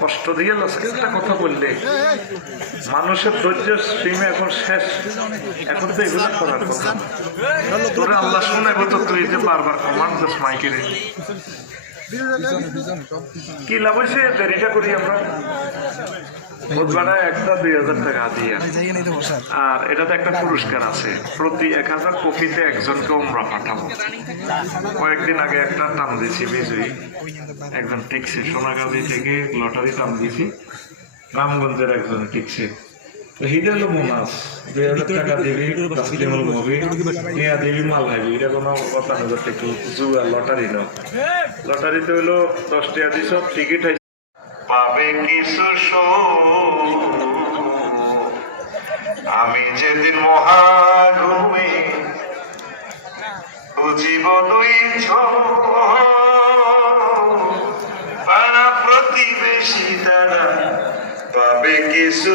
কষ্ট দিয়ে একটা কথা বললে মানুষের ধৈর্য সীমা এখন শেষ। এখন তো এগুলো করার কথা তোরা আল্লাহ শুনে তো তুই যে বারবার কমান্ড দিস মাইকের কি লাভ হয়েছে? দেরিটা করি আমরা একটা 2000 টাকা দিয়ে, আর এটাতে একটা পুরস্কার আছে, প্রতি 1000 কপিতে একজনকে আমরা পাঠাবো। কয়েকদিন আগে একটা টান দিয়েছি বিজয়ী একজন টিকছে, সোনাগাজী থেকে লটারি টান দিয়েছি, রামগঞ্জের একজন টিকছে। হিটা হলো মোনাস 2000 টাকা দিবি, নিয়া দিবি মাল হাবি, এটা কোনো কথা না। একটু জুয়া লটারি নাও, লটারিতে হইলো 10 টাকা দিছ, টিকিট পাবে কিছু। আমি যেদিন মহাঘুমে বুঝিব দুই পাড়া প্রতিবেশী তারা পাবে কিছু।